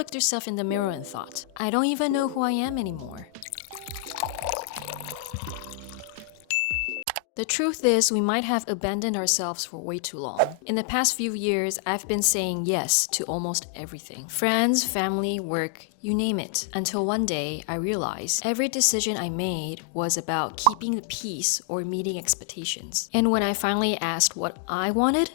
looked yourself in the mirror and thought, I don't even know who I am anymore? The truth is, we might have abandoned ourselves for way too long. In the past few years, I've been saying yes to almost everything. Friends, family, work, you name it. Until one day, I realized every decision I made was about keeping the peace or meeting expectations. And when I finally asked what I wanted,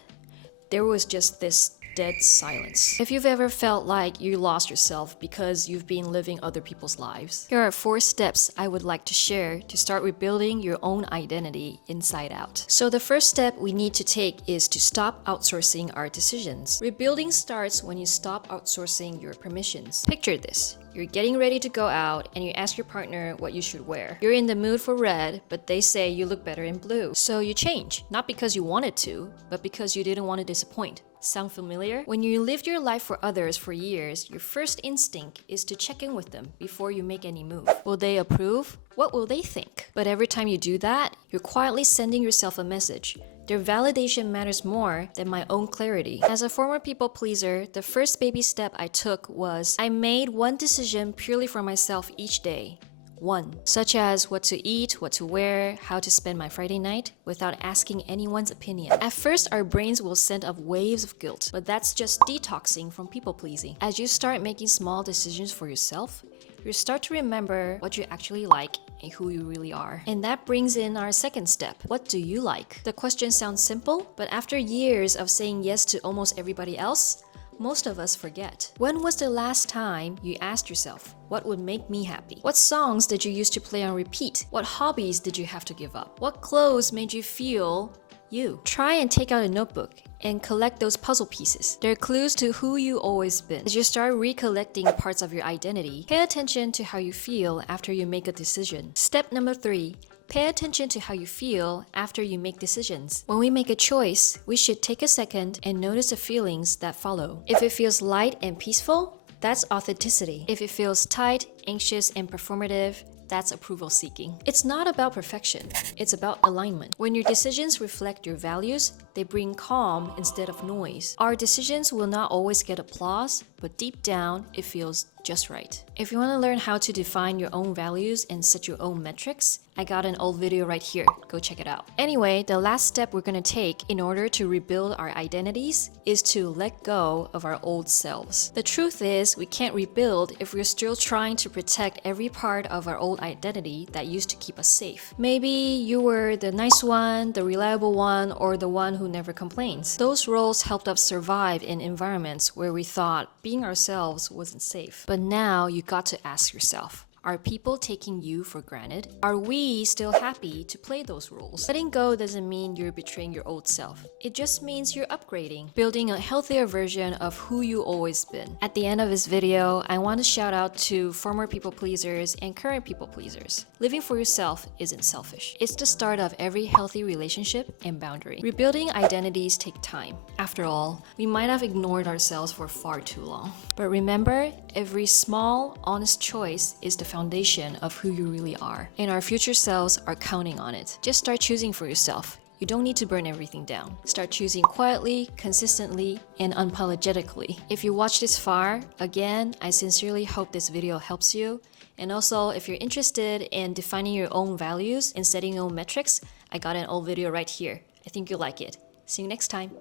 there was just this dead silence. If you've ever felt like you lost yourself because you've been living other people's lives, here are 4 steps I would like to share to start rebuilding your own identity inside out. So the first step we need to take is to stop outsourcing our decisions. Rebuilding starts when you stop outsourcing your permissions. Picture this. You're getting ready to go out and you ask your partner what you should wear. You're in the mood for red, but they say you look better in blue. So you change, not because you wanted to, but because you didn't want to disappoint. Sound familiar? When you lived your life for others for years, your first instinct is to check in with them before you make any move. Will they approve? What will they think? But every time you do that, you're quietly sending yourself a message. Their validation matters more than my own clarity. As a former people pleaser, the first baby step I took was I made one decision purely for myself each day. One, such as what to eat, what to wear, how to spend my Friday night, without asking anyone's opinion. At first, our brains will send up waves of guilt, but that's just detoxing from people pleasing. As you start making small decisions for yourself, you start to remember what you actually like and who you really are. And that brings in our second step. What do you like? The question sounds simple, but after years of saying yes to almost everybody else, most of us forget. When was the last time you asked yourself, what would make me happy? What songs did you used to play on repeat? What hobbies did you have to give up? What clothes made you feel you? Try and take out a notebook and collect those puzzle pieces. They're clues to who you always been. As you start recollecting parts of your identity, pay attention to how you feel after you make a decision. Step number 3. Pay attention to how you feel after you make decisions. When we make a choice, we should take a second and notice the feelings that follow. If it feels light and peaceful, that's authenticity. If it feels tight, anxious, and performative, that's approval seeking. It's not about perfection, it's about alignment. When your decisions reflect your values, they bring calm instead of noise. Our decisions will not always get applause, but deep down, it feels just right. If you want to learn how to define your own values and set your own metrics, I got an old video right here. Go check it out. Anyway, the last step we're going to take in order to rebuild our identities is to let go of our old selves. The truth is, we can't rebuild if we're still trying to protect every part of our old identity that used to keep us safe. Maybe you were the nice one, the reliable one, or the one who never complains. Those roles helped us survive in environments where we thought being ourselves wasn't safe. But now you got to ask yourself, are people taking you for granted? Are we still happy to play those roles? Letting go doesn't mean you're betraying your old self. It just means you're upgrading, building a healthier version of who you always been. At the end of this video, I want to shout out to former people pleasers and current people pleasers. Living for yourself isn't selfish. It's the start of every healthy relationship and boundary. Rebuilding identities take time. After all, we might have ignored ourselves for far too long. But remember, every small, honest choice is the foundation of who you really are, and our future selves are counting on it. Just start choosing for yourself. You don't need to burn everything down. Start choosing quietly, consistently, and unapologetically. If you watched this far, again, I sincerely hope this video helps you. And also, if you're interested in defining your own values and setting your own metrics, I got an old video right here. I think you'll like it. See you next time.